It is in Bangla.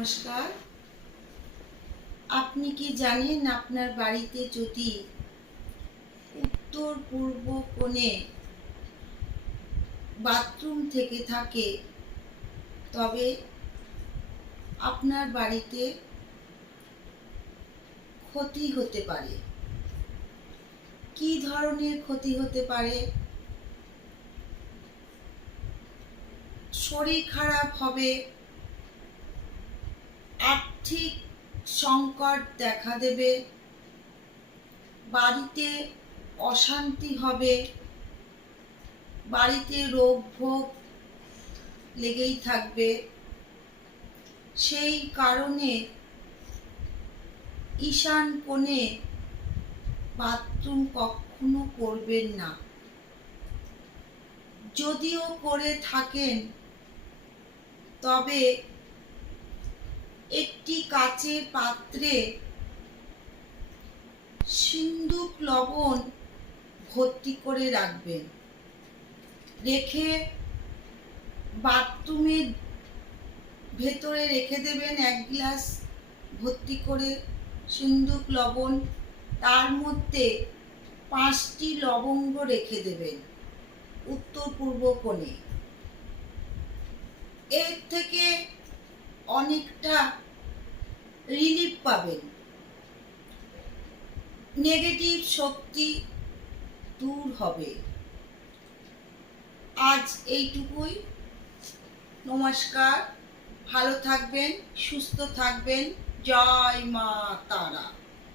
নমস্কার। আপনি কি জানেন আপনার বাড়িতে যদি উত্তর পূর্ব কোণে বাথরুম থেকে থাকে তবে আপনার বাড়িতে ক্ষতি হতে পারে? কি ধরনের ক্ষতি হতে পারে? শরীর খারাপ হবে, আর্থিক সংকট দেখা দেবে, বাড়িতে অশান্তি হবে, বাড়িতে রোগ ভোগ লেগেই থাকবে। সেই কারণে ঈশান কোণে বাথরুম কখনো করবেন না। যদিও করে থাকেন তবে একটি কাচের পাত্রে সিন্দুক লবণ ভর্তি করে রাখবেন। রেখে বাথরুমের ভেতরে রেখে দেবেন 1 গ্লাস ভর্তি করে সিন্দুক লবণ। তার মধ্যে 5টি লবঙ্গ রেখে দেবেন উত্তর পূর্ব কোণে। এর থেকে অনেকটা রিলিফ পাবেন, নেগেটিভ শক্তি দূর হবে। আজ এইটুকুই। নমস্কার, ভালো থাকবেন, সুস্থ থাকবেন। জয় মা তারা।